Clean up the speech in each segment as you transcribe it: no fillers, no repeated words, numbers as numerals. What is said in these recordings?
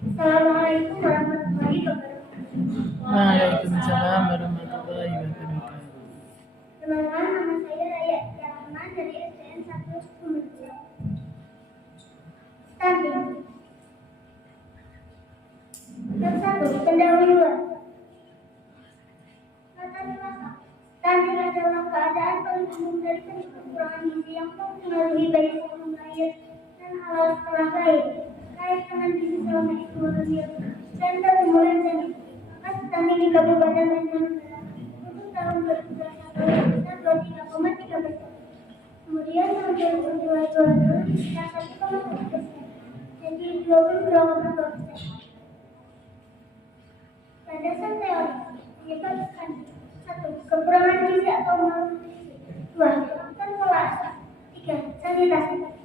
Assalamualaikum warahmatullahi wabarakatuh. Waalaikumsalam warahmatullahi wabarakatuh. Teman-teman, nama saya Raya Rahman dari SDN 1 Sumberjaya. Stunting. Yang satu, pendahuluan. Latar belakang. Stunting adalah keadaan paling umum dari kekurangan gizi yang mempengaruhi bayi sebelum lahir dan awal setelah lahir. Kait dengan gizi selama itu menurut dan pertumbuhan dan maka stunting di Kabupaten Banjarnegara untuk tahun 2021 dan 23,3%. Kemudian tahun 2022 sekitar 1,1%, jadi 22,2%. Landasan teori menyebabkan 1. Kekurangan gizi atau malnutrisi, 2. Faktor pola asuh, 3. Sanitasi.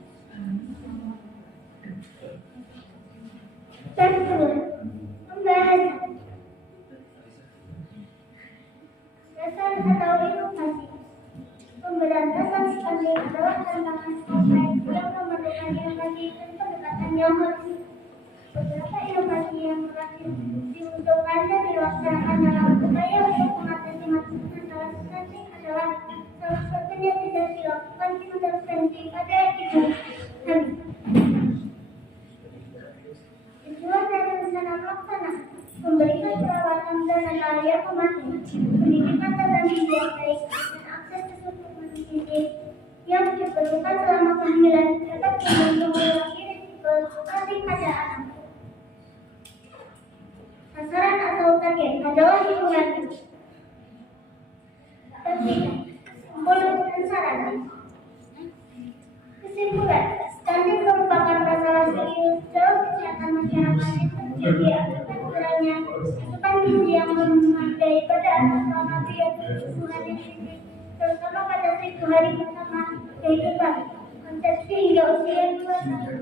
Dan kedua, pembahasan dasar atau inovasi. Pemberantasan stunting adalah tantangan kompleks yang memerlukan inovasi dan pendekatan yang holistik. Beberapa inovasi yang berhasil diusulkan dan dilaksanakan dalam upaya untuk mengatasi masalah stunting adalah salah satunya tidak dilakukan intervensi pada ibu hamil. Tujuan dari rencana pelaksanaan memberikan perawatan prenatalia pemandu, pendidikan tentang gizi yang baik, dan akses ke suplemen gizi yang diperlukan selama kehamilan dapat membantu mengurangi risiko stunting pada anak. Sasaran atau target adalah lingkungan. Kesimpulan dan saran. Kesimpulan, stunting merupakan masalah serius dalam kesehatan masyarakat yang terjadi akibat kurangnya asupan gizi yang memadai pada anak selama periode pertumbuhan yang tinggi, terutama pada 1 hari pertama kehidupan, konsepsi hingga usia 2 tahun.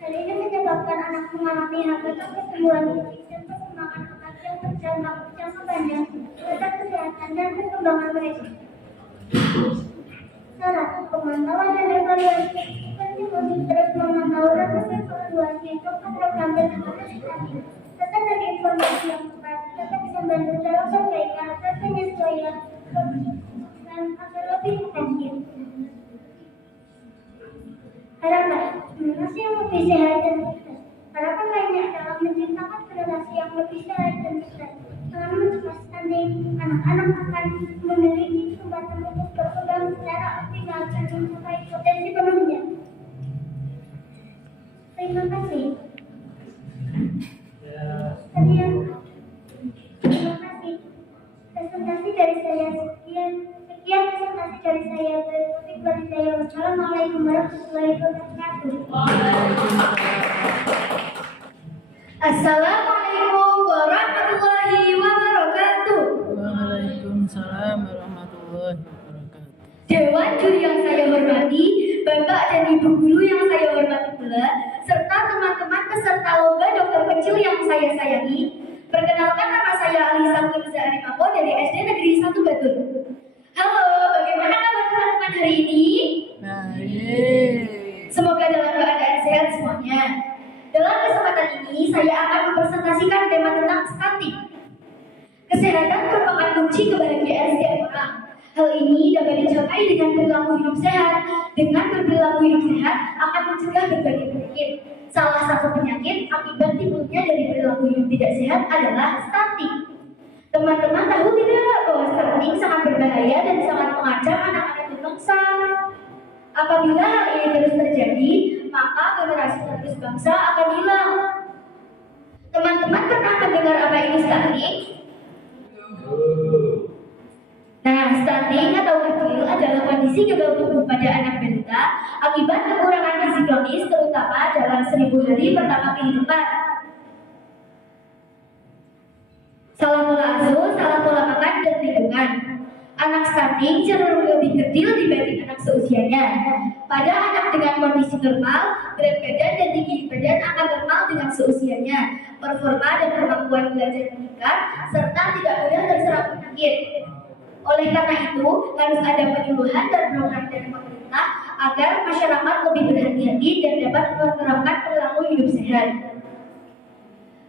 Hal ini menyebabkan anak mengalami hambatan pertumbuhan fisik dan perkembangan otak yang berdampak jangka panjang terhadap kesehatan dan perkembangan mereka. Saran, pemantauan dan evaluasi penting untuk terus memantau dan mengevaluasi program dan aktivitas serta dari informasi yang tepat dapat membantu dalam perbaikan dan penyesuaian dan agar lebih efektif. Harapan, generasi yang lebih sehat dan cerdas. Harapan lainnya adalah menciptakan generasi yang lebih sehat dan cerdas. Dengan mencegah stunting, anak-anak akan memiliki kesempatan untuk berkembang secara optimal dan mencapai potensi penuhnya. Terima kasih. Terima kasih. Presentasi dari saya sekian presentasi dari saya dari topik dari saya. Wassalamualaikum warahmatullahi wabarakatuh. Assalamualaikum warahmatullahi wabarakatuh. Waalaikumsalam warahmatullahi wabarakatuh. Dewan juri yang saya hormati, Bapak dan Ibu guru yang saya hormati pula, serta teman-teman peserta lomba dokter kecil yang saya sayangi. Perkenalkan, nama saya Alisa Kurzahari Mako dari SD Negeri 1 Batur. Halo, bagaimana kabar teman-teman hari ini? Baik. Semoga dalam keadaan sehat semuanya. Dalam kesempatan ini, saya akan mempresentasikan tema tentang stunting. Kesehatan merupakan kunci kebahagiaan setiap orang. Hal ini dapat dicapai dengan perilaku hidup sehat. Dengan berperilaku hidup sehat akan mencegah berbagai penyakit. Salah satu penyakit akibat timbulnya dari perilaku hidup tidak sehat adalah stunting. Teman-teman tahu tidak bahwa stunting sangat berbahaya dan sangat mengancam anak-anak di bangsa? Apabila hal ini terus terjadi, maka generasi penerus bangsa akan hilang. Teman-teman pernah mendengar apa itu stunting? Nah, stunting atau kecil adalah kondisi gagal tumbuh pada anak balita akibat kekurangan gizi kronis, terutama dalam 1000 hari pertama kehidupan. Salah pola asuh, salah pola makan, dan lingkungan. Anak stunting cenderung lebih kecil dibanding anak seusianya. Pada anak dengan kondisi normal, berat badan dan tinggi badan akan normal dengan seusianya. Performa dan kemampuan belajar meningkat, serta tidak mudah terserang penyakit. Oleh karena itu, harus ada penyuluhan dan program dari pemerintah adalah agar masyarakat lebih berhati-hati dan dapat menerapkan perilaku hidup sehat.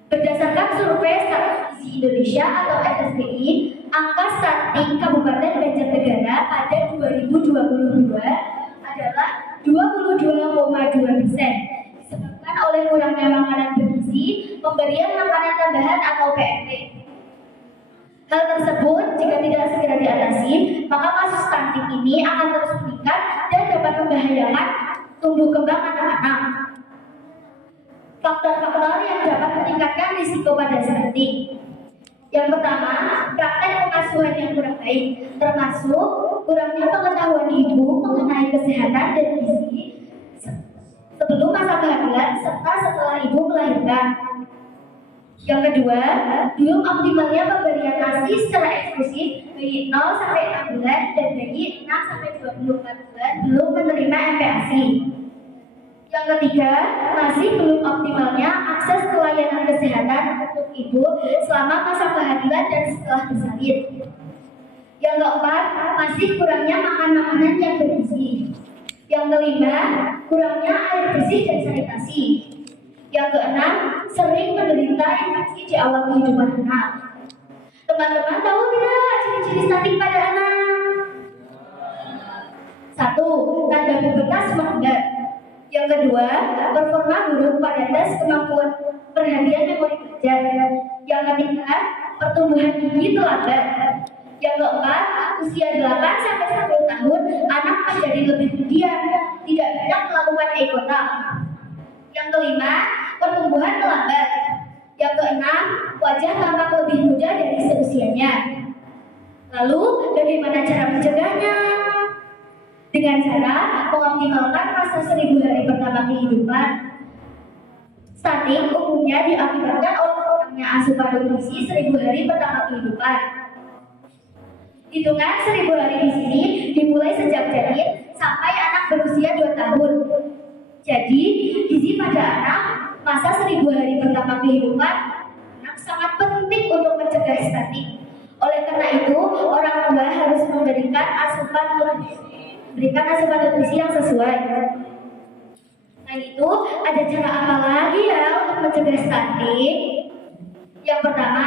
Berdasarkan survei Status Gizi Indonesia atau SSGI, angka stunting Kabupaten Banjarnegara pada 2022 adalah 22,2%, disebabkan oleh kurangnya makanan bergizi, pemberian makanan tambahan atau PMT. Hal tersebut jika tidak segera diatasi, maka kasus stunting ini akan terus meningkat dan dapat membahayakan tumbuh kembang anak-anak. Faktor-faktor yang dapat meningkatkan risiko pada stunting. Yang pertama, praktek pengasuhan yang kurang baik, termasuk kurangnya pengetahuan ibu mengenai kesehatan dan gizi sebelum masa kehamilan serta setelah ibu melahirkan. Yang kedua, belum optimalnya pemberian ASI secara eksklusif bayi 0 sampai 6 bulan dan bayi 6 sampai 24 bulan belum menerima MPASI. Yang ketiga, masih belum optimalnya akses ke layanan kesehatan untuk ibu selama masa kehamilan dan setelah bersalin. Yang keempat, masih kurangnya makan makanan yang bergizi. Yang kelima, kurangnya air bersih dan sanitasi. Yang keenam, sering menderita infeksi di awal kehidupan anak. Teman-teman tahu tidak ciri-ciri stunting pada anak? 1. Tanda pubertas melambat. Yang kedua, performa buruk pada tes kemampuan perhatian memori belajar. Yang ketiga, pertumbuhan gigi terlambat. Yang keempat, usia 8 sampai 10 tahun anak menjadi lebih pendiam, tidak banyak melakukan eye contact. Yang kelima, pertumbuhan terlambat. Yang keenam, wajah tampak lebih muda dari seusianya. Lalu, bagaimana cara mencegahnya? Dengan cara mengoptimalkan masa 1000 hari pertama kehidupan. Stunting umumnya diakibatkan oleh kurangnya asupan nutrisi 1000 hari pertama kehidupan. Hitungan 1000 hari di sini dimulai sejak janin sampai anak berusia 2 tahun. Jadi, gizi pada anak masa 1000 hari pertama kehidupan anak sangat penting untuk mencegah stunting. Oleh karena itu, orang tua harus memberikan asupan nutrisi yang sesuai. Selain itu, ada cara apa lagi ya untuk mencegah stunting? Yang pertama,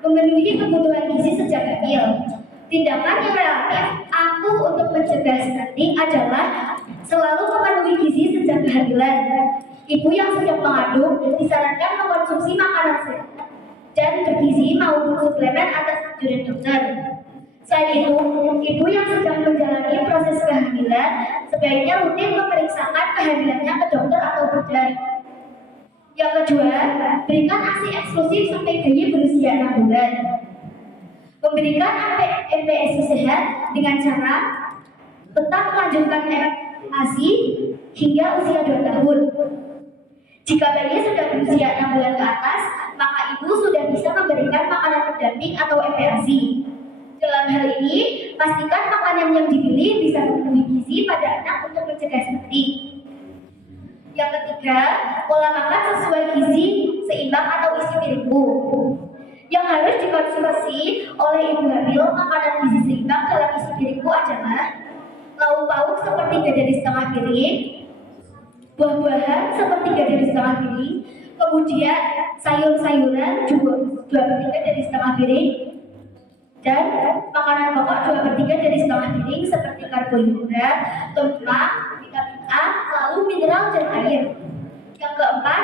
memenuhi kebutuhan gizi sejak hamil. Tindakan yang relatif ampuh untuk mencegah stunting adalah selalu memenuhi gizi sejak kehamilan. Ibu yang sedang mengandung disarankan mengkonsumsi makanan sehat dan bergizi maupun suplemen atas anjuran dokter. Selain itu, ibu yang sedang menjalani proses kehamilan sebaiknya rutin memeriksakan kehamilannya ke dokter atau bidan. Yang kedua, berikan ASI eksklusif sampai bayi berusia 6 bulan. Memberikan MPASI sehat dengan cara tetap melanjutkan ASI hingga usia 2 tahun. Jika bayi sudah berusia 6 bulan ke atas, maka ibu sudah bisa memberikan makanan pendamping atau MPASI. Dalam hal ini, pastikan makanan yang dipilih bisa memenuhi gizi pada anak untuk mencegah stunting. Yang ketiga, pola makan sesuai gizi seimbang atau isi piringku. Yang harus dikonsumsi oleh ibu hamil makanan gizi seimbang dalam isi piringku adalah lauk pauk sepertiga dari setengah piring, buah-buahan sepertiga dari setengah piring, kemudian sayur-sayuran juga 2/3 dari setengah piring, dan makanan pokok 2/3 dari setengah piring seperti karbohidrat, lemak, vitamin A, lalu mineral dan air. Yang keempat,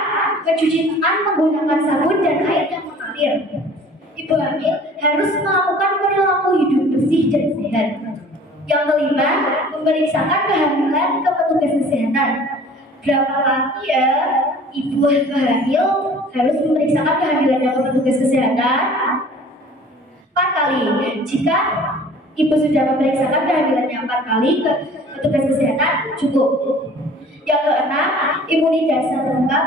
mencuci tangan menggunakan sabun dan air yang mengalir. Ibu hamil harus melakukan perilaku hidup bersih dan sehat. Yang kelima, memeriksakan kehamilan ke petugas kesehatan. Berapa kali ya ibu hamil harus memeriksakan kehamilannya ke petugas kesehatan? 4 kali. Jika ibu sudah memeriksakan kehamilannya 4 kali ke petugas kesehatan, cukup. Yang keenam, imunitas lengkap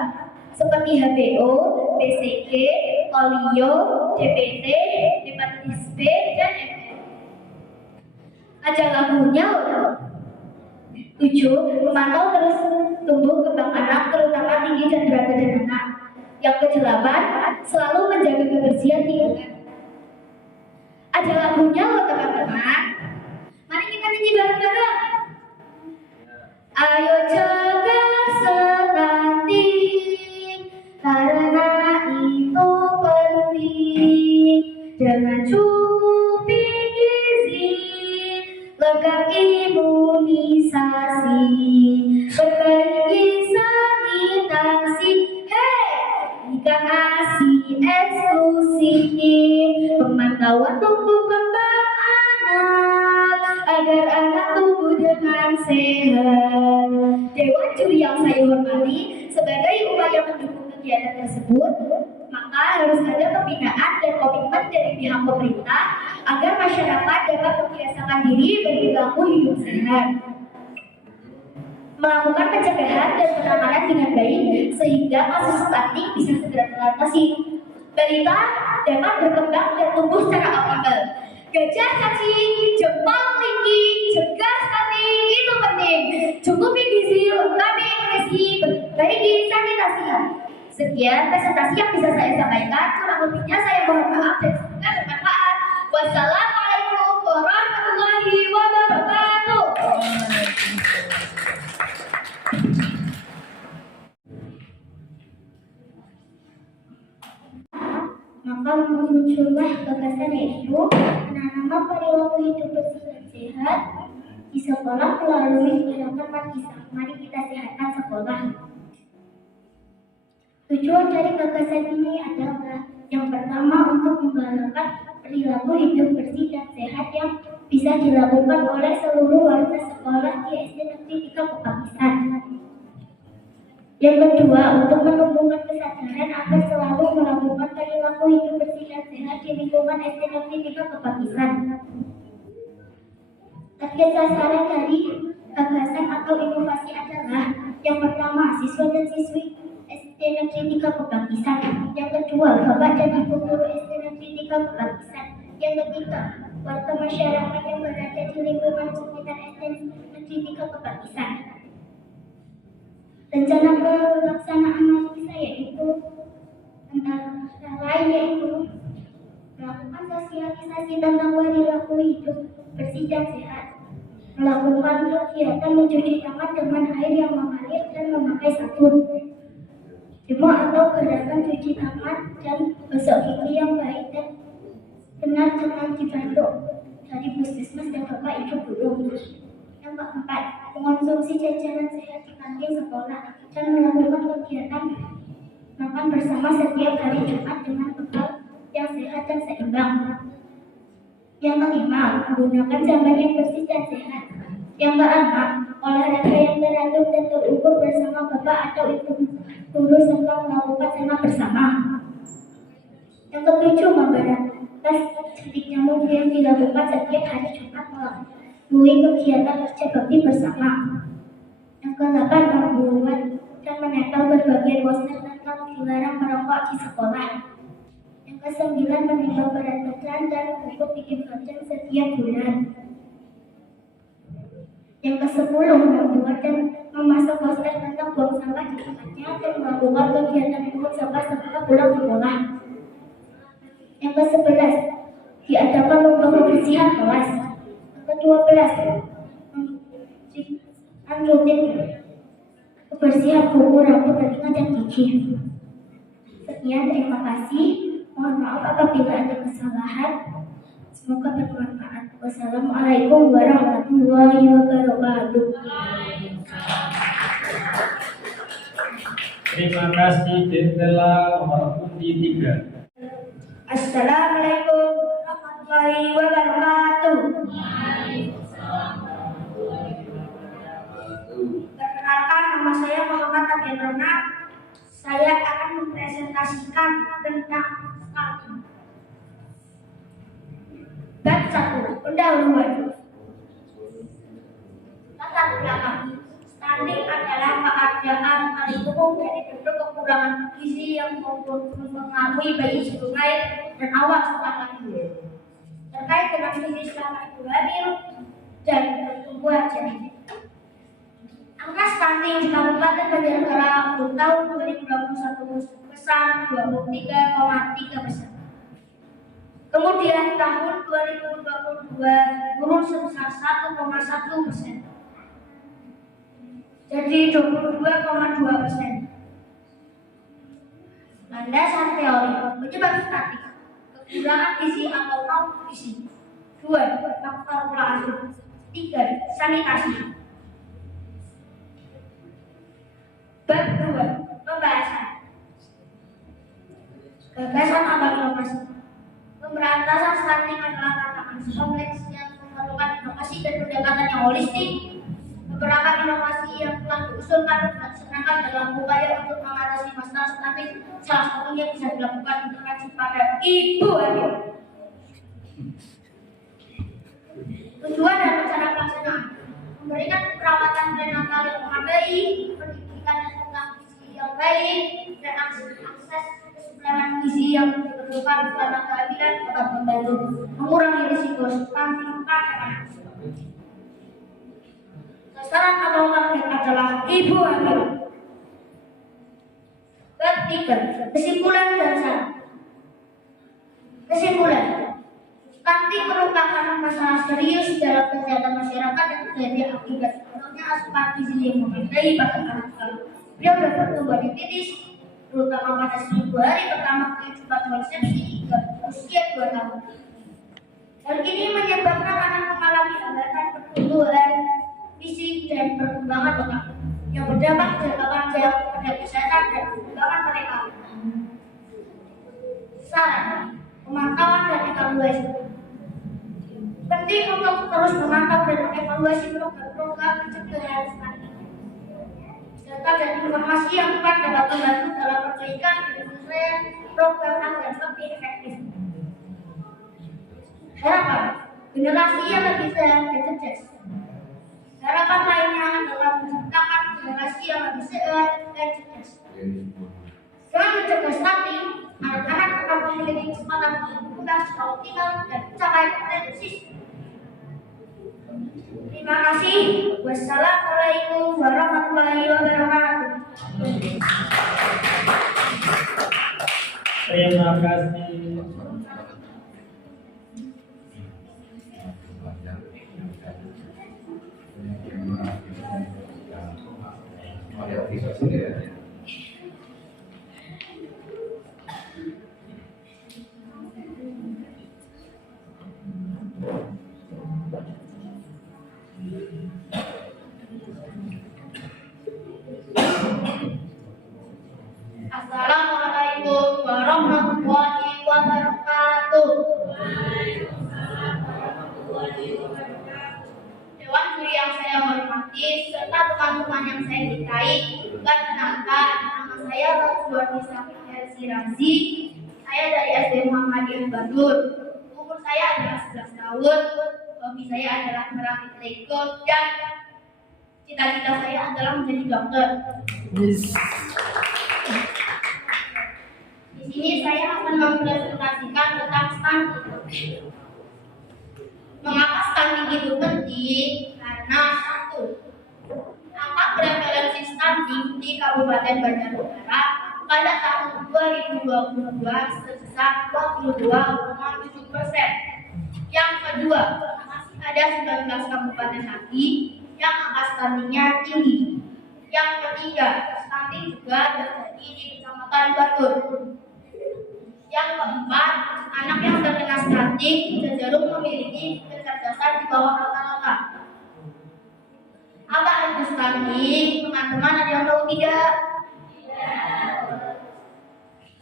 seperti HPO, BCG, polio, DPT, hepatitis B, dan MR. Ada lagunya loh. 7. Memantau terus tumbuh kembang anak, terutama tinggi dan berat badan anak. Yang ke-8, selalu menjaga kebersihan lingkungan. Ada lagunya loh teman-teman. Mari kita nyanyi bareng-bareng. Ayo cegah stunting, karena itu penting. Dengan cukupi gizi, lengkap imunisasi, perbaiki sanitasi, ikan ASI eksklusif, pemantauan tumbuh kembang anak, agar anak tumbuh dengan sehat. Dewan juri yang saya hormati, sebagai upaya mendukung kegiatan tersebut, maka harus ada pembinaan dan komitmen dari pihak pemerintah agar masyarakat dapat membiasakan diri berperilaku hidup sehat, melakukan pencegahan dan penanganan dengan baik sehingga kasus stunting bisa segera teratasi. Balita dapat berkembang dan tumbuh secara optimal. Gajah cacing, jempol tinggi, cegah stunting itu penting. Cukupi gizi, lengkapi nutrisi, perbaiki sanitasi. Sekian presentasi yang bisa saya sampaikan. Kurang lebihnya saya mohon maaf dan semoga bermanfaat. Wassalamualaikum warahmatullahi wabarakatuh. Maka muncullah gagasan yaitu menanam perilaku hidup bersih dan sehat di sekolah melalui gerakan Mari Kita Sehatkan Sekolah. Tujuan dari gagasan ini adalah yang pertama untuk menggalakkan perilaku hidup bersih dan sehat yang bisa dilakukan oleh seluruh warga sekolah di SD Negeri 3 Kepakisan. Yang kedua, untuk menumbuhkan kesadaran agar selalu melakukan perilaku hidup bersih dan sehat di lingkungan SD Negeri 3 Kepakisan. Target sasaran dari gagasan atau inovasi adalah yang pertama, siswa dan siswi SD Negeri 3 Kepakisan. Yang kedua, bapak dan ibu guru SD Negeri 3 Kepakisan. Yang ketiga, warga masyarakat yang berada di lingkungan sekitar SD Negeri 3 Kepakisan. Rencana pelaksanaan nanti saya itu antara lain yaitu melakukan sosialisasi tentang perilaku hidup bersih dan sehat, melakukan kegiatan mencuci tangan dengan air yang mengalir dan memakai sabun, demo atau gerakan cuci tangan dan gosok gigi yang baik dan benar dengan dibantu dari puskesmas dan bapak ibu guru. Yang keempat, mengonsumsi jajanan sehat di kantin sekolah dan melakukan kegiatan makan bersama setiap hari Jumat dengan bekal yang sehat dan seimbang. Yang kelima, menggunakan jamban yang bersih dan sehat. Yang keenam, olahraga yang teratur dan terukur bersama bapak atau ibu guru serta melakukan senam bersama. Yang ketujuh, memberantas jentik nyamuk yang dilakukan setiap hari Jumat melalui kegiatan kerja bakti bersama. Yang ke-8, membuat dan menempel berbagai poster tentang dilarang merokok di sekolah. Yang ke-9, menimbang berat badan dan mengukur tinggi badan setiap bulan. Yang ke-10, membuat dan memasang poster tentang buang sampah di tempatnya dan melakukan kegiatan buang sampah setelah pulang sekolah. Yang ke-11, diadakan lomba kebersihan kelas. Ke-12, rutin kebersihan kuku, rambut, telinga, dan gigi. Sekian, terima kasih. Mohon maaf apabila ada kesalahan. Semoga bermanfaat. Wassalamualaikum warahmatullahi wabarakatuh. Terima kasih Dela nomor undi 3. Assalamualaikum warahmatullahi wabarakatuh. Perkenalkan, nama saya Muhammad Abdurrahman. Saya akan mempresentasikan tentang stunting. Bab 1. Pendahuluan. Latar belakang. Stunting adalah keadaan paling umum dari bentuk kekurangan gizi yang mempengaruhi bayi sebelum lahir dan awal setelah lahir. Terkait dengan gizi selama ibu hamil dan pertumbuhan janin. Angka stunting di Kabupaten Banjarnegara untuk tahun 2021 sebesar 23,3%. Kemudian tahun 2022 turun sebesar 1,1%. jadi 22,2%. Landasan teori penyebab statik, kekurangan gizi atau malnutrisi. 2. Faktor pola asuh. 3. Sanitasi. Bab 2. Pembahasan. Gagasan atau inovasi. Pemberantasan stunting adalah tantangan kompleks yang memerlukan inovasi dan pendekatan yang holistik. Beberapa inovasi yang telah diusulkan dan diserahkan dalam upaya untuk mengatasi masalah stunting, salah satunya bisa dilakukan intervensi pada ibu hamil. Tujuan dan rencana pelaksanaan: memberikan perawatan prenatal yang memadai, pendidikan tentang gizi yang baik, dan akses suplemen gizi yang diperlukan selama kehamilan dapat membantu mengurangi risiko stunting pada anak. Sasaran atau target adalah ibu hamil. Bab 3. Kesimpulan dan saran. Kesimpulan: stunting merupakan masalah serius dalam kesehatan masyarakat dan terjadi akibat kurangnya asupan gizi yang memadai pada anak-anak. Periode pertumbuhan yang kritis, terutama pada 1000 hari pertama kehidupan konsepsi hingga usia 2 tahun. Hal ini menyebabkan anak mengalami hambatan pertumbuhan fisik dan perkembangan otak yang berdampak jangka panjang pada kesehatan dan perkembangan mereka. Saran: pemantauan dan evaluasi. Penting untuk terus memantau dan mengevaluasi program-program pencegahan stunting. Data dan informasi yang tepat dapat membantu dalam perbaikan dan penyelesaian program agar lebih efektif. Harapan: generasi yang lebih sehat dan cerdas. Harapan lainnya adalah menciptakan generasi yang lebih sehat dan cerdas. Dengan mencegah stunting, anak-anak akan memiliki kesempatan berkembang secara optimal dan mencapai potensi. Terima kasih. Wassalamualaikum warahmatullahi wabarakatuh. Terima kasih. Assalamualaikum warahmatullahi wabarakatuh. Dewan juri yang saya hormati serta teman-teman yang saya cintai, perkenalkan, nama saya Rajwani Safir Razi. Saya dari SD Muhammadiyah Badur. Umur saya adalah 11 tahun. Hobi saya adalah merakit Lego dan cita-cita saya adalah menjadi dokter. Yes. Di sini saya akan mempresentasikan tentang stunting. Mengapa stunting itu penting? Karena 1. Angka prevalensi stunting di Kabupaten Banjarnegara pada tahun 2022 sebesar 22,7%. Yang kedua, masih ada 19 kabupaten lagi yang angka stuntingnya tinggi. Yang ketiga, stunting juga terjadi di Kecamatan Batur. Yang keempat, anak yang terkena stunting cenderung memiliki kecerdasan di bawah rata-rata. Apa itu stunting? Teman-teman ada yang tahu tidak?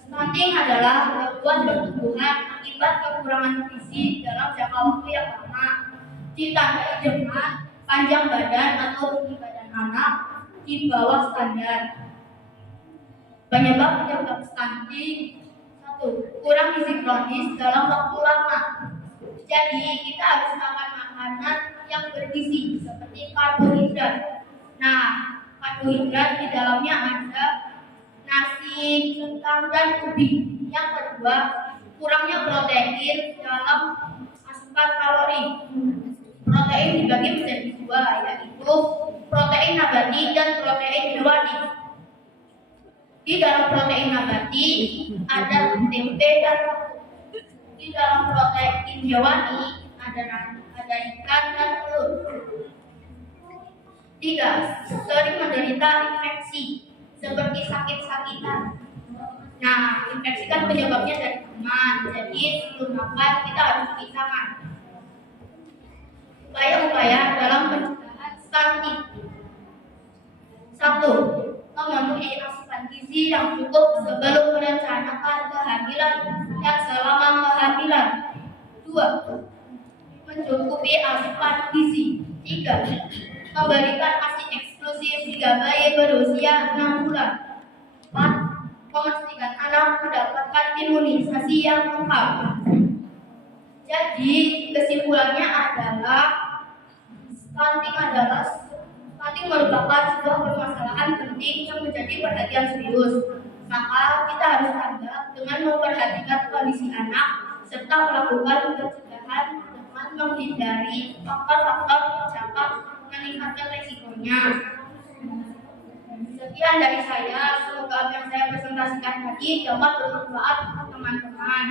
Stunting adalah gangguan pertumbuhan akibat kekurangan gizi dalam jangka waktu yang lama, ditandai dengan panjang badan atau tinggi badan anak di bawah standar. Penyebab stunting: 1. Kurang gizi kronis dalam waktu lama. Jadi kita harus makan makanan yang bergizi seperti karbohidrat. Nah, karbohidrat di dalamnya ada nasi, kentang, dan ubi. Yang kedua, kurangnya protein dalam asupan kalori. Protein dibagi menjadi 2, yaitu protein nabati dan protein hewani. Di dalam protein nabati ada tempe dan di dalam protein hewani ada ikan dan telur. Tiga, sering menderita infeksi seperti sakit-sakitan. Nah, infeksi kan penyebabnya dari kuman. Jadi sebelum makan kita harus cuci tangan. Upaya-upaya dalam pencegahan stunting. 1. Memenuhi asupan gizi yang cukup sebelum merencanakan kehamilan dan selama kehamilan. 2. Mencukupi asupan gizi. 3. Memberikan ASI eksklusif hingga bayi berusia 6 bulan. 4. Memastikan anak mendapatkan imunisasi yang lengkap. Jadi kesimpulannya adalah stunting merupakan sebuah permasalahan penting yang menjadi perhatian serius. Maka kita harus tanggap dengan memperhatikan kondisi anak serta melakukan pencegahan dengan menghindari faktor-faktor yang dapat meningkatkan resikonya. Sekian dari saya, semoga apa yang saya presentasikan tadi dapat bermanfaat untuk teman-teman.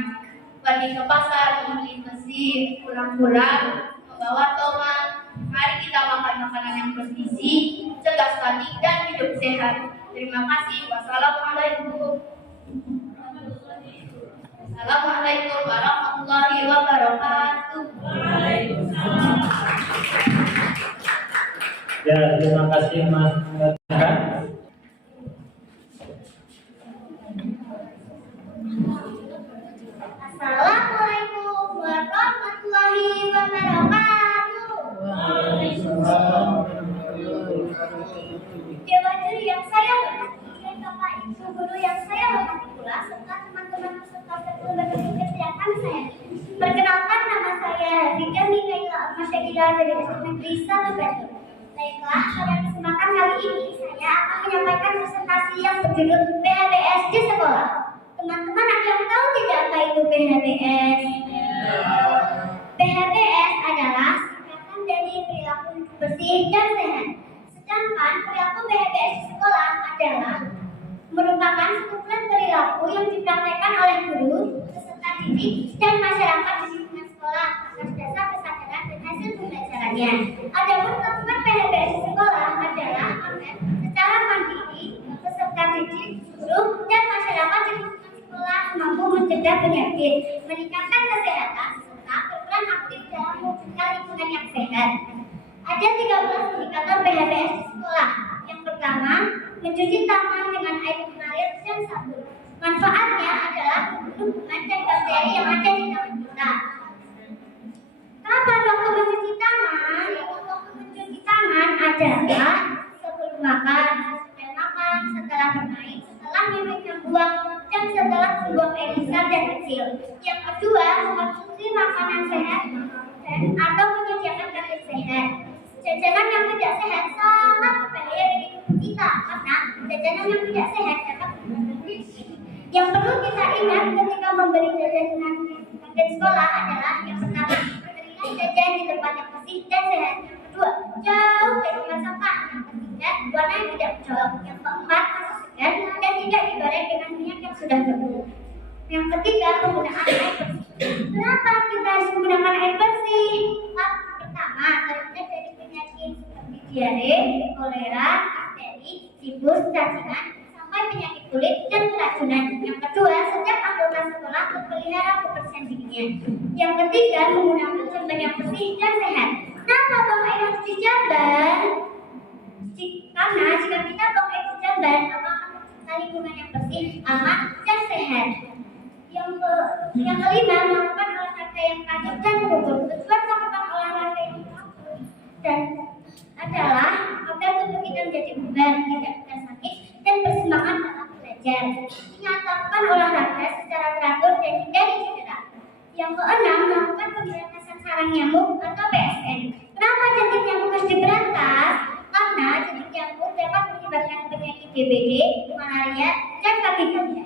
Pergi ke pasar, membeli besi, pulang-pulang, membawa tomat. Mari kita makan makanan yang bergizi, cegah stunting dan hidup sehat. Terima kasih. Wassalamualaikum. Assalamualaikum warahmatullahi wabarakatuh. Ya, terima kasih Mas Raka. Assalamualaikum warahmatullahi wabarakatuh. Waalaikumsalam warahmatullahi wabarakatuh. Dewa Juri yang saya hormati dan Bapak Ibu Guru yang saya hormati pula serta teman-teman peserta lembaga kesehatan saya. Perkenalkan, nama saya Hafidah Mikaela Masyakila dari SD Negeri 1 Bandung. Baiklah, pada kesempatan kali ini saya akan menyampaikan presentasi yang berjudul PHBS di sekolah. Teman-teman ada yang tahu tidak apa itu PHBS? PHBS adalah singkatan dari perilaku bersih dan sehat. Sedangkan perilaku PHBS di sekolah adalah merupakan sekumpulan perilaku yang dipraktekkan oleh guru, peserta didik, dan masyarakat di lingkungan sekolah atas dasar kesadaran dan hasil pembelajarannya. Adapun teman PHBS di sekolah adalah agar secara mandiri peserta didik, guru, dan masyarakat di lingkungan sekolah mampu mencegah penyakit, meningkatkan kesehatan, serta berperan aktif dalam mewujudkan lingkungan yang sehat. Ada 13 indikator PHBS di sekolah. Yang pertama, mencuci tangan dengan air mengalir dan sabun. Manfaatnya adalah membunuh kuman dan bakteri yang ada di tangan kita. Kapan waktu mencuci tangan? Waktu mencuci tangan adalah sebelum makan, setelah makan, setelah bermain, setelah minum yang buang, dan setelah membuang air besar dan kecil. Yang kedua, mengonsumsi makanan sehat dan atau menyediakan kantin sehat. Jajanan yang tidak sehat sangat berbahaya bagi tubuh kita karena jajanan yang tidak sehat dapat menyebabkan gizi. Yang perlu kita ingat ketika membeli jajanan kantin sekolah adalah yang pertama, berikan jajan di tempat yang bersih dan sehat. Yang kedua, jauh dari tempat sampah. Yang ketiga, warna yang tidak mencolok. Yang keempat, masih segar dan tidak digoreng dengan minyak yang sudah berbumbu. Yang ketiga, penggunaan air bersih. Kenapa kita harus menggunakan air bersih? Pertama, terhindar dari penyakit seperti diare, kolera, difteri, tifus, cacingan, sampai penyakit kulit dan keracunan. Yang kedua, setiap anggota sekolah memelihara kebersihan dirinya. Yang ketiga, menggunakan jamban yang bersih dan sehat. Kenapa buang air harus di jamban? Karena jika kita buang air di jamban, maka akan menciptakan lingkungan yang bersih, aman, dan sehat. Yang kelima, melakukan olahraga yang teratur dan terukur. Tujuan melakukan olahraga yang teratur dan adalah agar tubuh kita menjadi bugar, tidak mudah sakit, dan bersemangat dalam belajar. Ingat, lakukan olahraga secara teratur dan hindari cedera. Yang keenam, melakukan pemberantasan sarang nyamuk atau PSN. Kenapa jentik nyamuk harus diberantas? Karena jentik nyamuk dapat menyebabkan penyakit DBD, malaria, dan kaki ganja.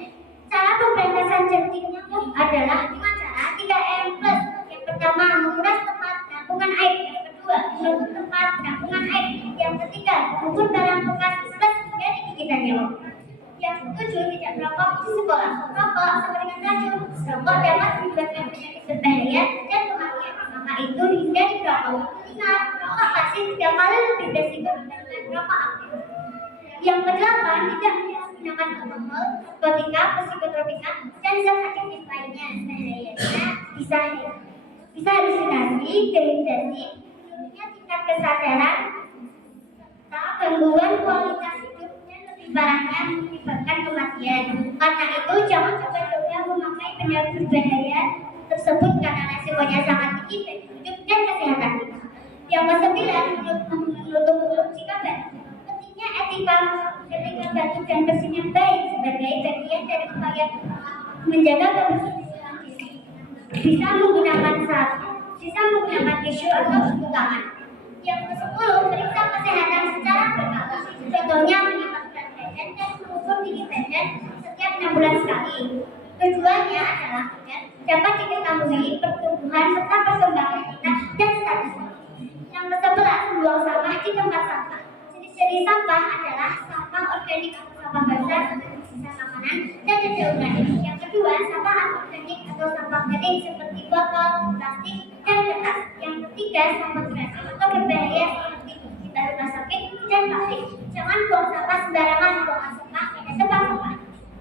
Cara pemberantasan jentik nyamuk adalah dengan cara 3M+. Yang pertama, menguras tempat penampungan air. Yang kedua, merebut tempat penampungan air. Yang ketiga, mengukur barang bekas plus dari gigitan nyamuk. Yang ketujuh, tidak merokok di sekolah. Merokok sama dengan racun. Merokok dapat menyebabkan penyakit berbahaya dan kematian. Maka itu hindari merokok. Ingat, merokok pasti 3 kali lebih berisiko dibandingkan berapa aktif. Yang kedelapan, tidak menggunakan alkohol, narkotika, psikotropika, dan zat aktif lainnya. Sehariannya bisa halusinasi, dehidrasi, menurunnya tingkat kesadaran, serta gangguan kualitas hidup dan lebih parahnya menyebabkan kematian. Karena itu jangan coba-coba memakai benda berbahaya tersebut karena resikonya sangat tinggi bagi hidup dan kesehatan kita. Yang kesembilan, menutup mulut jika batuk. Pentingnya etika batuk dan bersin yang baik sebagai bagian dari upaya menjaga kebersihan diri. Bisa menggunakan tisu atau sabun tangan. Yang ke-10, periksa kesehatan secara berkala. Contohnya menimbang berat badan dan mengukur tinggi badan setiap 6 bulan sekali. Tujuannya adalah agar dapat diketahui pertumbuhan serta perkembangan kita dan status. Yang ke-11, buang sampah di tempat sampah. Jenis-jenis sampah adalah sampah organik atau sampah basah, sisa makanan, dan dedaunan. Yang kedua, sampah anorganik atau sampah kering seperti botol, plastik, dan kertas. Yang ketiga, sampah berat atau berbahaya seperti limbah rumah sakit dan pabrik. Jangan buang sampah sembarangan, buang sampah pada tempat sampah.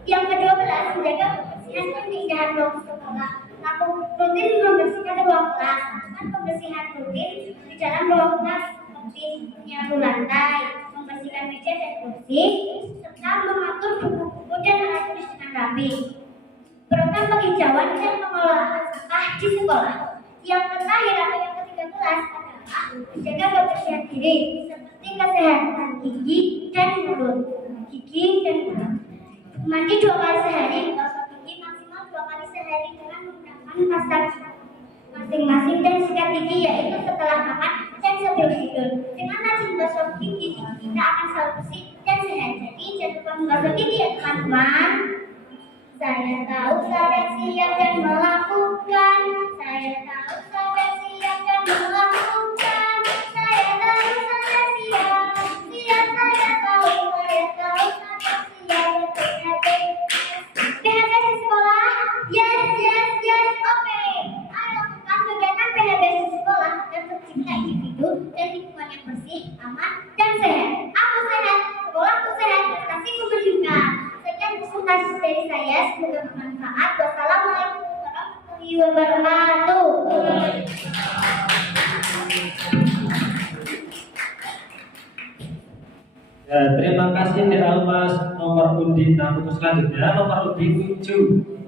Yang ke-12, menjaga kebersihan dan keindahan ruang sekolah. Rutin membersihkan ruang kelas. Lakukan pembersihan rutin di dalam ruang kelas seperti menyapu lantai, membersihkan meja dan kursi, serta mengatur buku-buku dan alat tulis dengan rapi. Program penghijauan dan pengelolaan sampah di sekolah. Yang terakhir atau yang ke-13 adalah menjaga kebersihan diri seperti kesehatan gigi dan mulut. Mandi 2 kali sehari, menggosok gigi maksimal 2 kali sehari dengan menggunakan pasta masing-masing dan sikat gigi yaitu setelah makan dan sebelum tidur. Dengan rajin menggosok gigi, kita akan selalu bersih dan sehat. Jadi jangan lupa menggosok gigi ya teman-teman. Saya tahu saya siap dan melakukan. Saya tahu saya siap dan melakukan. Saya tahu saya siap. Siap saya tahu saya tahu saya siap. PHB di sekolah? Yes, oke. Ayo lakukan kegiatan PHB di sekolah dan tercipta individu dan lingkungan yang bersih, aman, dan sehat. Aku sehat, sekolahku sehat, prestasiku meningkat. Sekian presentasi dari saya, semoga bermanfaat. Wassalamualaikum warahmatullahi wabarakatuh. Ya, terima kasih Tia Almas. Nomor undi untuk selanjutnya nomor undi 7.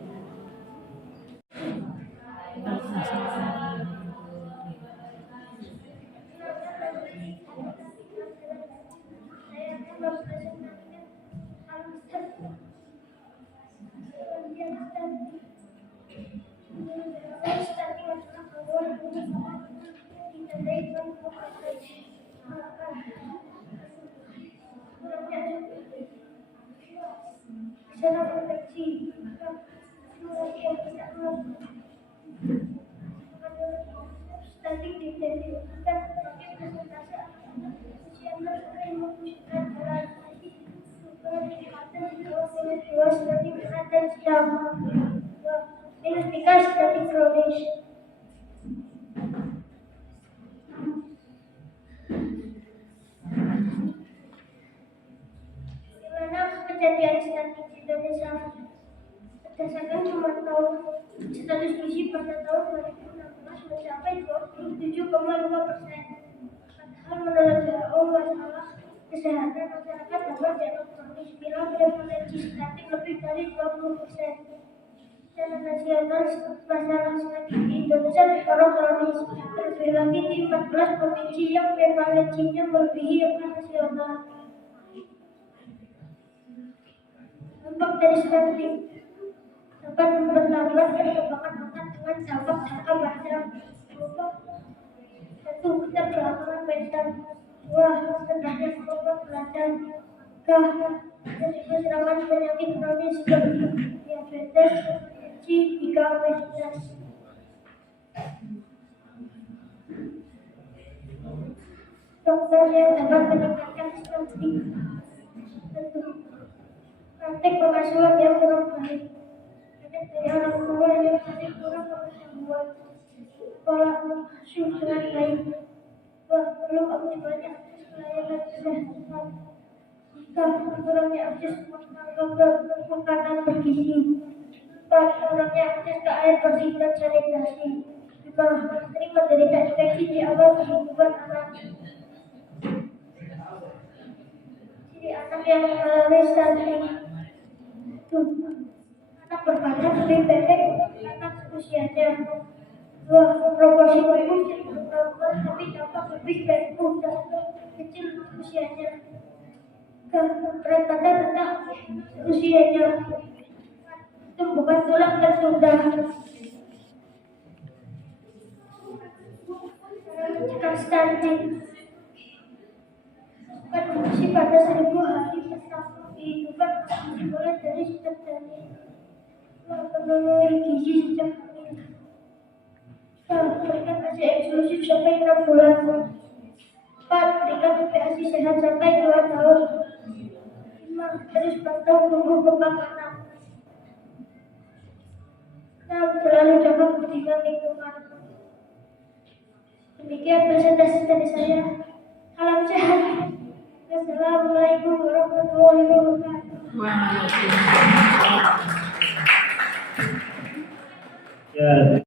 Kejadian statistik di Indonesia berdasarkan pemantauan status gizi pada tahun 2016 mencapai 27,5%. Padahal menurut WHO masalah kesehatan masyarakat dapat dianggap kronis bila prevalensi statistik lebih dari 20%. Secara nasional masalah statistik di Indonesia tergolong kronis, terlebih lagi di 14 provinsi yang prevalensinya melebihi angka nasional. Dampak dari statistik dapat memperlambat perkembangan otak dengan dampak-dampak macam berupa 1. Keterbelakangan mental, 2. Rendahnya kemampuan belajar, 3. Risiko serangan penyakit kronis seperti diabetes, hipertensi, hingga obesitas. Faktor yang dapat meningkatkan statistik: 1. Praktik pengasuhan yang kurang baik, anak dari orang tua yang masih kurang pengetahuan, pola asuh dengan baik, belum optimalnya pelayanan kesehatan. Jika kurangnya akses makanan bergizi, kurangnya akses ke air bersih dan sanitasi, juga sering menderita infeksi di awal kehidupan anak. Jadi anak yang mengalami stunting itu anak berbadan lebih pendek anak usianya. Proporsi tubuh cenderung normal tapi tampak lebih pendek dan kecil usianya. Berat badan rendah usianya. Tumbuhan tulang tertunda. Mencegah stunting. Konsumsi pada 1000 hari pertama kehidupan dimulai dari setiap janin. Memenuhi gizi sejak hamil. Berikan ASI eksklusif sampai 6 bulan. 4. Berikan ASI sehat sampai 2 tahun. 5. Terus pantau tumbuh kembang anak. 6. Selalu jaga kebersihan lingkungan. Demikian presentasi dari saya. Salam sehat. Assalamualaikum warahmatullahi wabarakatuh. Ya.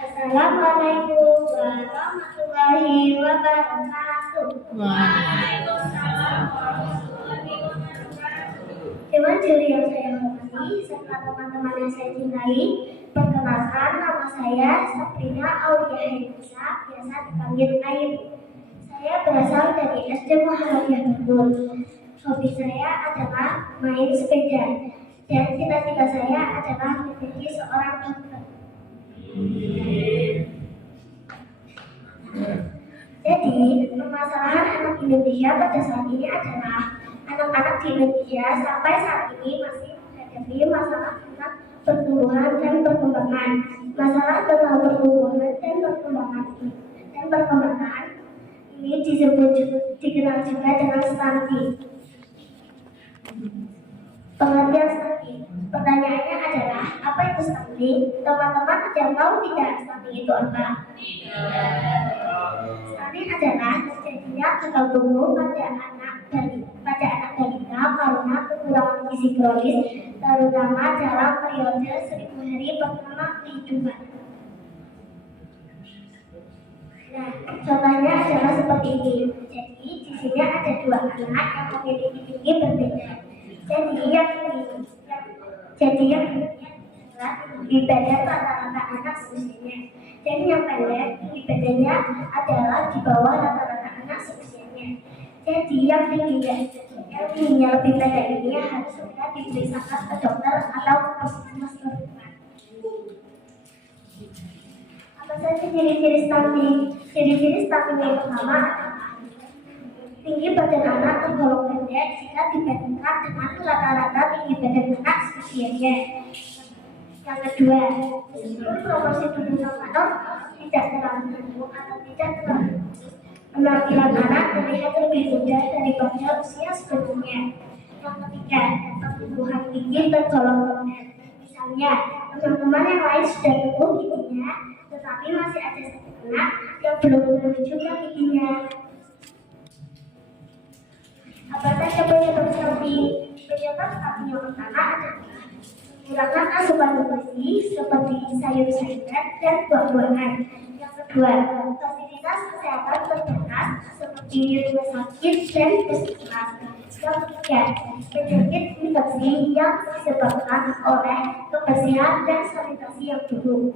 Assalamualaikum warahmatullahi wabarakatuh. Dewan juri yang saya hormati serta teman-teman yang saya cintai, perkenalkan nama saya Sabrina Aulia Henisa, biasa dipanggil Air. Saya berasal dari SD Muhammadiyah Bantul. Hobi saya adalah main sepeda dan cita-cita saya adalah menjadi seorang dokter. Jadi, permasalahan anak Indonesia pada saat ini adalah anak-anak di Indonesia sampai saat ini masih menghadapi masalah tentang pertumbuhan dan perkembangan. Masalah tentang pertumbuhan dan perkembangan ini dikenal juga dengan stunting. Pengertian stunting. Pertanyaannya adalah, apa itu stunting? Teman-teman ada yang tahu tidak stunting itu apa? Stunting adalah terjadinya gagal tumbuh pada anak balita karena kekurangan gizi kronis, terutama dalam periode 1000 hari pertama kehidupan. Nah, contohnya adalah seperti ini. Jadi, di sini ada 2 anak yang memiliki tinggi berbeda. Jadi yang adalah tinggi badan rata-rata anak seusianya. Dan yang pendek tinggi badannya adalah di bawah rata-rata anak seusianya. Jadi yang tingginya lebih pendek ini harus segera diperiksakan ke dokter atau ke puskesmas terdekat. Apa saja ciri-ciri stunting? Ciri-ciri stunting yang pertama adalah tinggi badan anak tergolong pendek jika dibandingkan dengan rata-rata tinggi badan anak seusianya. Yang kedua, meskipun proporsi tubuh normal tidak terlalu gendut atau tidak terlalu kurus, penampilan anak terlihat lebih muda daripada usia sebelumnya. Yang ketiga, pertumbuhan tinggi tergolong rendah. Misalnya, teman-teman yang lain sudah tumbuh giginya, tetapi masih ada satu anak yang belum menuju ke giginya. Apa saja penyebab stunting? Penyebab stunting yang pertama adalah kekurangan asupan nutrisi seperti sayur-sayuran dan buah-buahan. Yang kedua, fasilitas kesehatan terbatas seperti rumah sakit dan puskesmas. Yang ketiga, penyakit infeksi yang disebabkan oleh kebersihan dan sanitasi yang buruk.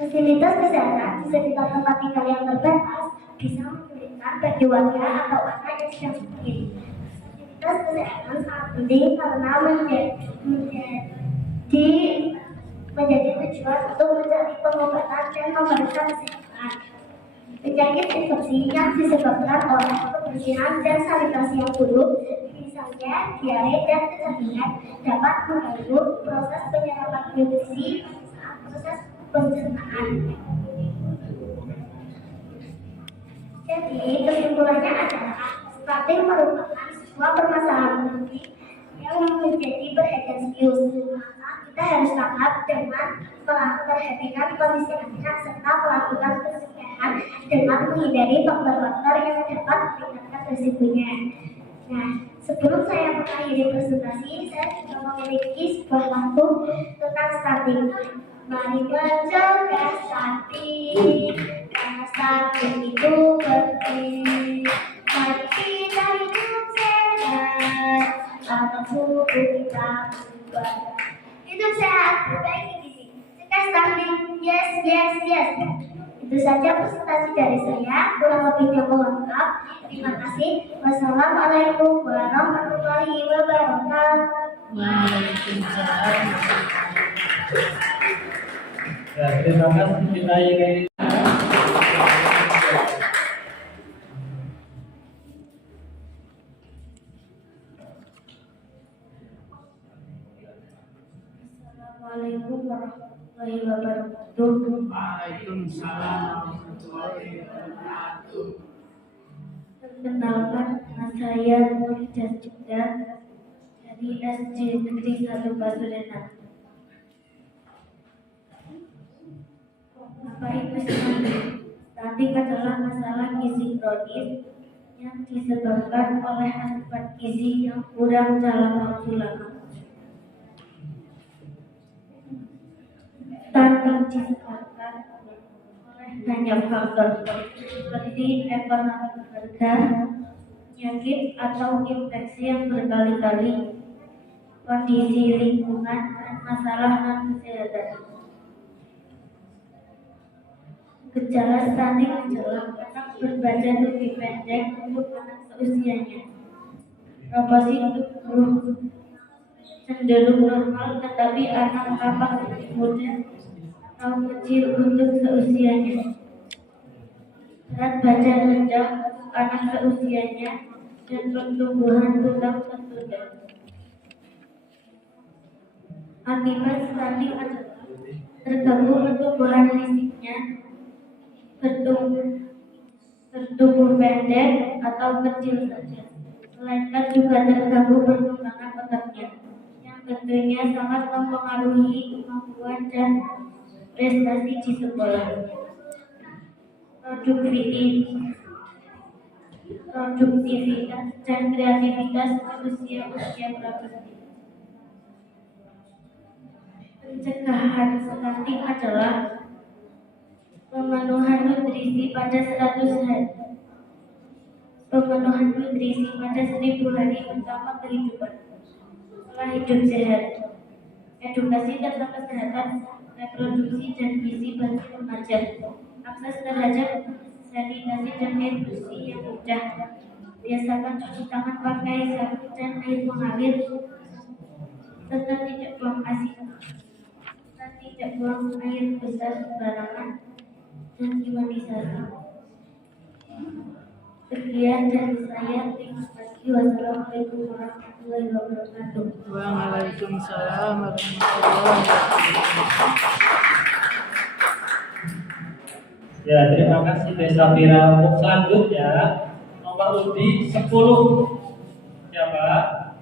Fasilitas kesehatan di sekitar tempat tinggal yang terbatas bisa menyulitkan bagi warga atau anak yang sedang sakit. Fasilitas kesehatan sangat penting karena menjadi tujuan untuk mencari pengobatan dan pemeriksa kesehatan. Penyakit infeksi yang disebabkan oleh kebersihan dan sanitasi yang buruk, misalnya diare dan kecapian, dapat mengganggu proses penyerapan nutrisi saat proses pencernaan. Jadi kesimpulannya adalah stunting merupakan sebuah permasalahan penting yang yang menjadi perhatian serius. Maka kita harus tangkap dengan memperhatikan kondisi anak serta melakukan pencegahan dengan menghindari faktor-faktor yang dapat meningkatkan risikonya. Nah, sebelum saya mengakhiri presentasi, saya juga memiliki sebuah lagu tentang stunting. Mari mencegah stunting, karena stunting itu penting. Mari kita hidup sehat, agar tubuh kita berubah. Hidup sehat, perbaiki gizi, cegah stunting. Yes, yes, yes. Itu saja presentasi dari saya. Kurang lebihnya mohon maaf. Terima kasih. Wassalamualaikum warahmatullahi wabarakatuh. Waalaikumsalam. Ya, terima kasih kita ini. Assalamualaikum warahmatullahi wabarakatuh. Waalaikumsalam warahmatullahi wabarakatuh. Perkenalkan, nama saya Nur Jasjuda dari SD Negeri 1 Basudenan. Apa itu stunting? Stunting adalah masalah gizi kronis yang disebabkan oleh asupan gizi yang kurang dalam waktu lama. Stunting disebabkan oleh banyak faktor seperti ekonomi keluarga, penyakit atau infeksi yang berkali-kali, kondisi lingkungan, dan masalah non-kesehatan. Gejala stunting adalah anak berbadan lebih pendek untuk anak seusianya. Proporsi tubuh cenderung normal, tetapi anak tampak lebih muda atau kecil untuk seusianya. Berat badan rendah untuk anak seusianya dan pertumbuhan tulang tertunda. Akibat stunting adalah terganggu pertumbuhan fisiknya, bertumbuh pendek atau kecil saja, melainkan juga terganggu perkembangan otaknya, yang tentunya sangat mempengaruhi kemampuan dan prestasi di sekolah. Produktivitas dan kreativitas manusia usia produktif. Pencegahan stunting adalah pemenuhan nutrisi pada 100 hari. Pemenuhan nutrisi pada 1000 hari pertama kehidupan. Pola hidup sehat. Edukasi tentang kesehatan reproduksi dan gizi bagi remaja. Akses terhadap sanitasi dan air bersih yang mudah. Biasakan cuci tangan pakai sabun dan air mengalir, serta tidak buang asin, serta tidak buang air besar sembarangan, dan imunisasi. Sekian dari saya. Terima kasih. Wassalamualaikum warahmatullahi wabarakatuh. Waalaikumsalam warahmatullahi wabarakatuh. Ya, terima kasih Desa Fira. Untuk selanjutnya nomor undi 10. Siapa?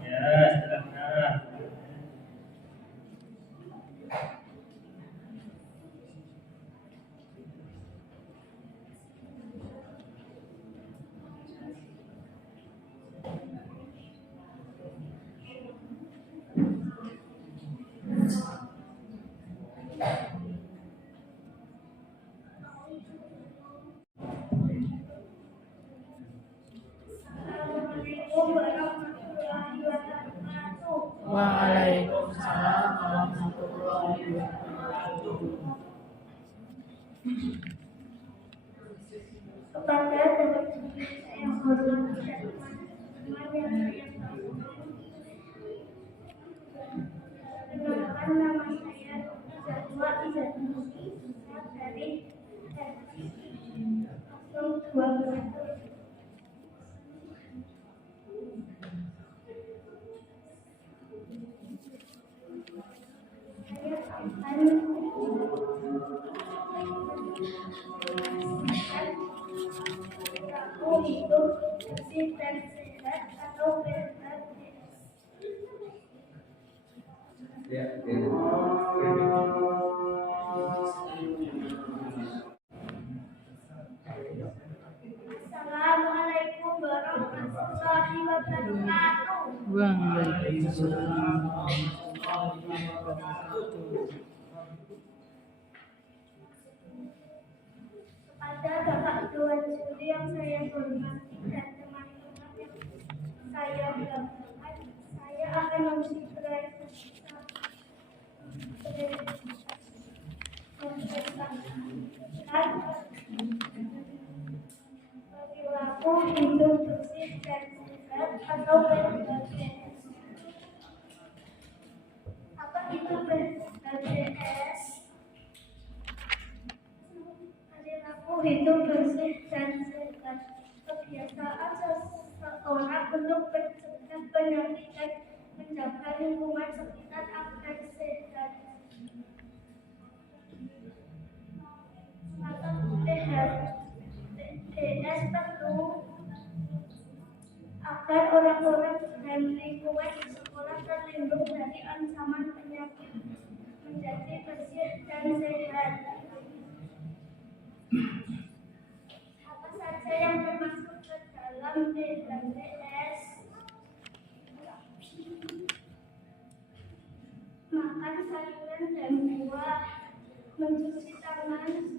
Ya, silakan. Assalamualaikum warahmatullahi wabarakatuh. Waalaikumsalam warahmatullahi wabarakatuh. Kepada teman-teman yang hormati dan teman-teman yang saya tahu. Perkenalkan, nama saya Zadwa Izanusi dari Langsung 12. Saya akan kamu hidup bersih dan sehat atau PHBS. Assalamualaikum warahmatullahi wabarakatuh. Waalaikumsalam warahmatullahi wabarakatuh. Kepada Bapak Tuan Juri yang saya hormati dan teman-teman yang saya banggakan, saya akan perilaku hidup bersih dan sehat atau BHBS. Apa itu BHBS? Perilaku hidup bersih dan sehat, kebiasaan seseorang untuk mencegah penyakit dan menjaga lingkungan sekitar agar sehat. Maka BHBS perlu agar orang-orang dan lingkungan di sekolah terlindung dari ancaman penyakit, menjadi bersih dan sehat. Apa saja yang termasuk ke dalam BHBS? Makan sayuran dan buah, mencuci tangan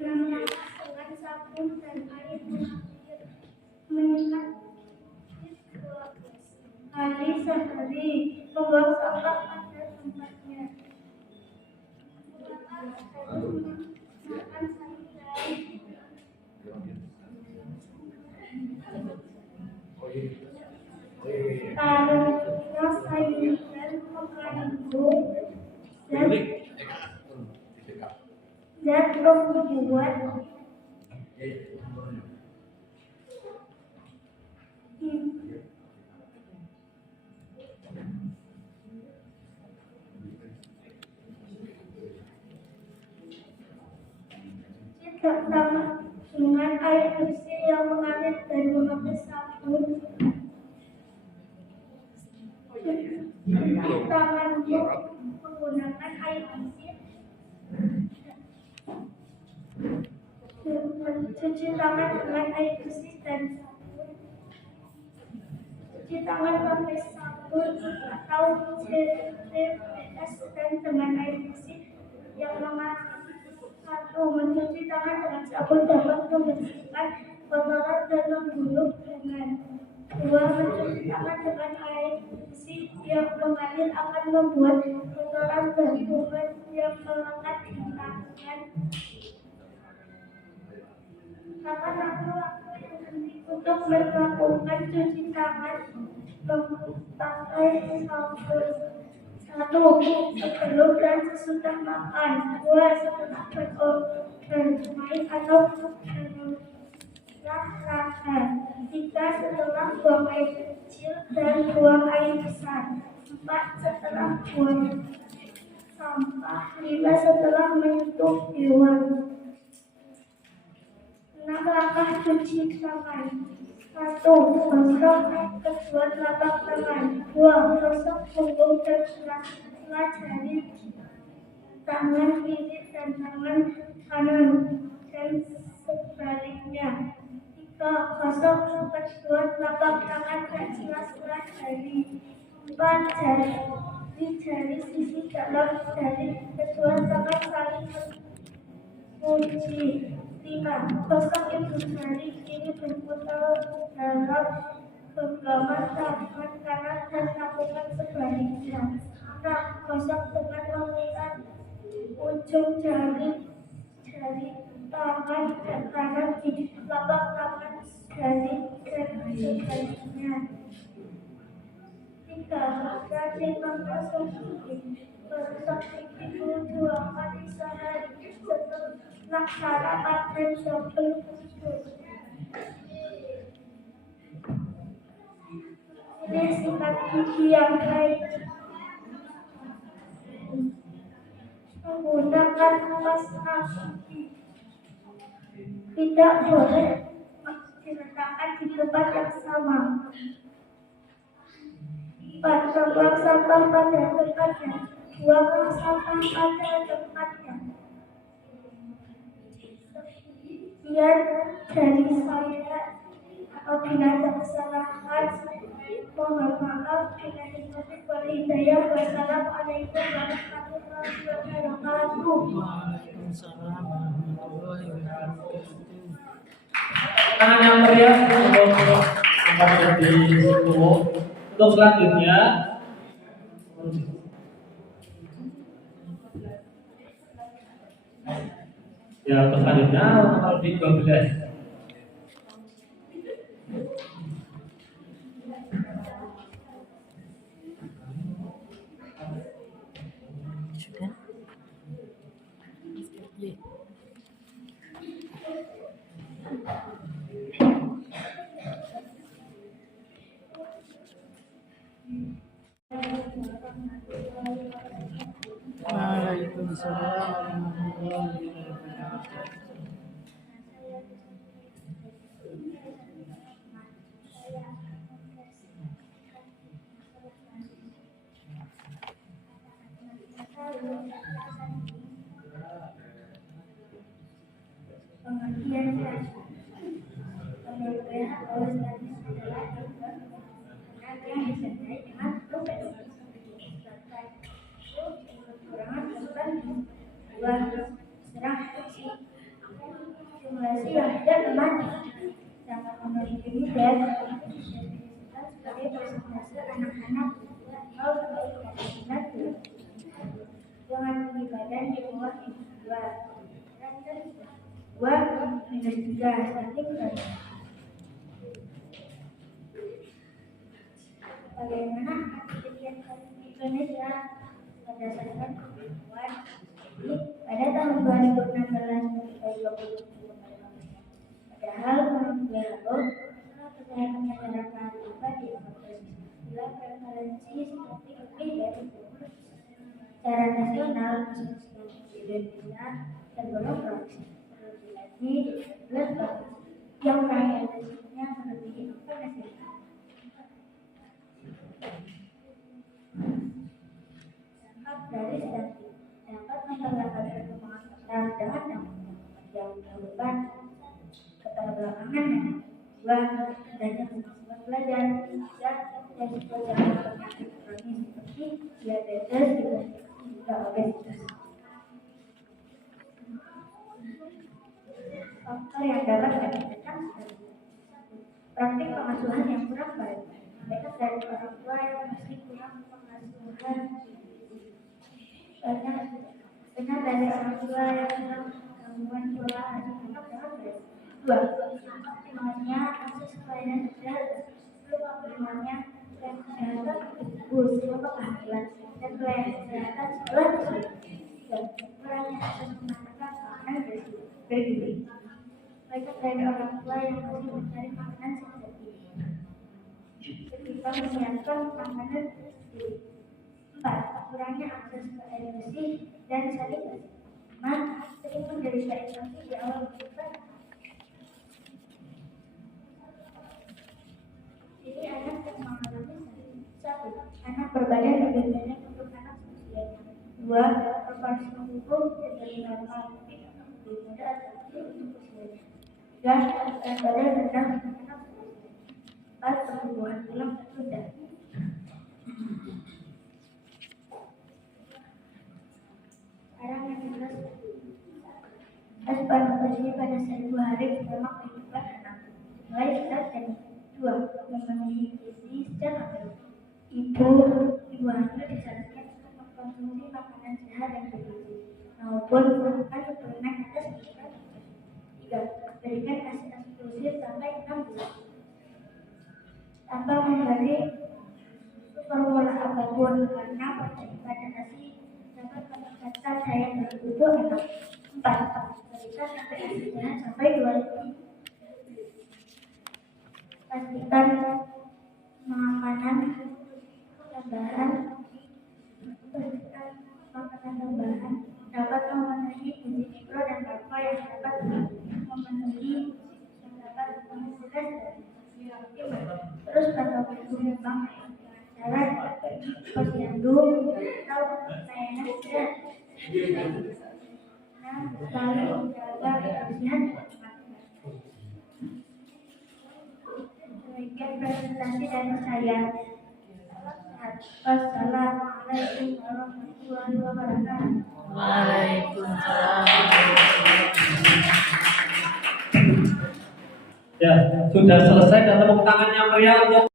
dengan sabun dan air mengalir, menyikat 2 kali sehari, membuang sampah pada tempatnya, makan sayuran mengandung zat pembuat pertama dengan air bersih yang mengalir dan memakai sabun. Cuci tangan menggunakan air bersih. Cuci tangan dengan air bersih dan sabun. Cuci tangan pakai sabun atau CPS dan dengan air bersih yang mengalir. 1. Mencuci tangan dengan sabun dapat membersihkan kotoran dan membunuh kuman. 2. Mencuci tangan dengan air bersih yang mengalir akan membuat kotoran dan kuman yang melekat di tangan. Kapan waktu yang penting untuk melakukan cuci tangan memakai sabun? 1. Sebelum dan sesudah makan. 2. Setelah bermain atau berolahraga. 3. Setelah buang air kecil dan buang air besar. 4. Setelah buang sampah. 5. Setelah menyentuh hewan. 6. Langkah cuci tangan. 1. Gosok kedua telapak tangan. 2. Gosok punggung dan sela-sela jari tangan kiri dan tangan kanan dan sebaliknya. 3. Gosok kedua telapak tangan dan sela-sela jari. 4. Jari sisi dalam jari kedua tangan saling mengunci. 5. Gosok ibu jari kiri berputar dalam genggaman tangan kanan dan lakukan sebaliknya. 6. Gosok dengan memutar ujung jari tangan kanan di telapak tangan jari dan sebaliknya. 3. Rajin mengkonsumsi gosok gigi 2 kali sehari setelah sarapan dan sebelum tidur. Pilih sikat gigi yang baik. Menggunakan kuas kaki. Tidak boleh diletakkan di tempat yang sama. 4. Membuang sampah pada tempatnya. Buanglah sampah pada tempatnya. Sekian dari saya. Apabila ada kesalahan, mohon maaf. Bila dikasih hidayah. Wassalamualaikum warahmatullahi wabarakatuh. Waalaikumsalam warahmatullahi wabarakatuh. Tangan yang meriah untuk nomor di 10. Untuk selanjutnya ya, untuk selanjutnya nomor di 12. Sudah? Ye. Waalaikumsalam warahmatullahi wabarakatuh. Pengertian menurut WHO adalah yang disertai dengan profesi kekurangan beban dua serang fungsi simulasi yang tidak memati. Sangat menurut ini dan sebagai persentase anak-anak 0-9 dengan tinggi badan di bawah 2-3 cm. Bagaimana kejadian kasus di Indonesia berdasarkan pengetahuan ini pada tahun 2016 sampai 2020. Padahal menurut WHO, kesehatan masyarakat dapat diakomodasi bila prevalensi stunting lebih dari 20%. Secara nasional, kasus stunting di Indonesia tergolong kronis. Terlebih lagi, 11 provinsi yang prevalensinya melebihi 4%. Dampak dari stunting dapat memperlambat perkembangan otak dengan dampak yang beban keterbelakangan dua adanya kemampuan belajar dan resiko jangkau penyakit kronis seperti diabetes, hipertensi, juga obesitas. Faktor yang dapat menyebabkan stunting: praktik pengasuhan yang kurang baik, banyak dari orang tua yang masih kurang pengasuhan. Banyak dari orang tua yang kurang gangguan pola asuh anak dengan baik. 2. Optimalnya akses pelayanan sosial, belum optimalnya pelayanan kesehatan bus, kehamilan, dan pelayanan kesehatan sekolah kesulitan. 3. Kurangnya akses makanan bergizi. Banyak dari orang tua yang masih mencari makanan sendiri ketika menyiapkan makanan sendiri. 4. Kurangnya akses ke air bersih dan sanitasi. 5. Sering menderita infeksi di awal kehidupan. Jadi anak yang mengalami stunting: 1. Anak berbadan lebih pendek untuk anak seusianya. 2. Proporsi tubuh cenderung normal tapi lebih muda atau kecil untuk usianya. 3. Berat badan rendah untuk anak seusianya. 4. Pertumbuhan tulang tertunda. Sekarang yang jelas, asupan nutrisi pada 1 hari selama kehidupan anak mulai start dan 2. Memenuhi gizi secara baik. Ibu hamil disarankan untuk mengkonsumsi makanan sehat dan bergizi maupun menggunakan suplemen atas kebutuhan. 3. Berikan ASI eksklusif sampai 6 bulan. Tanpa memberi formula apapun karena pada ASI dapat meningkatkan daya tahan tubuh anak. 4. Berikan ASI sehat sampai 2 minggu. Pastikan makanan tambahan dapat memenuhi gizi mikro dan makro yang dapat memenuhi yang dapat menghasilkan zat. Terus pantau perkembangan jalan posyandu atau layanan sudah dan selalu menjaga kebersihan. Demikian presentasi dari saya. Wassalamualaikum warahmatullahi wabarakatuh. Waalaikumsalam. Ya, sudah selesai dan tepuk tangannya meriah untuk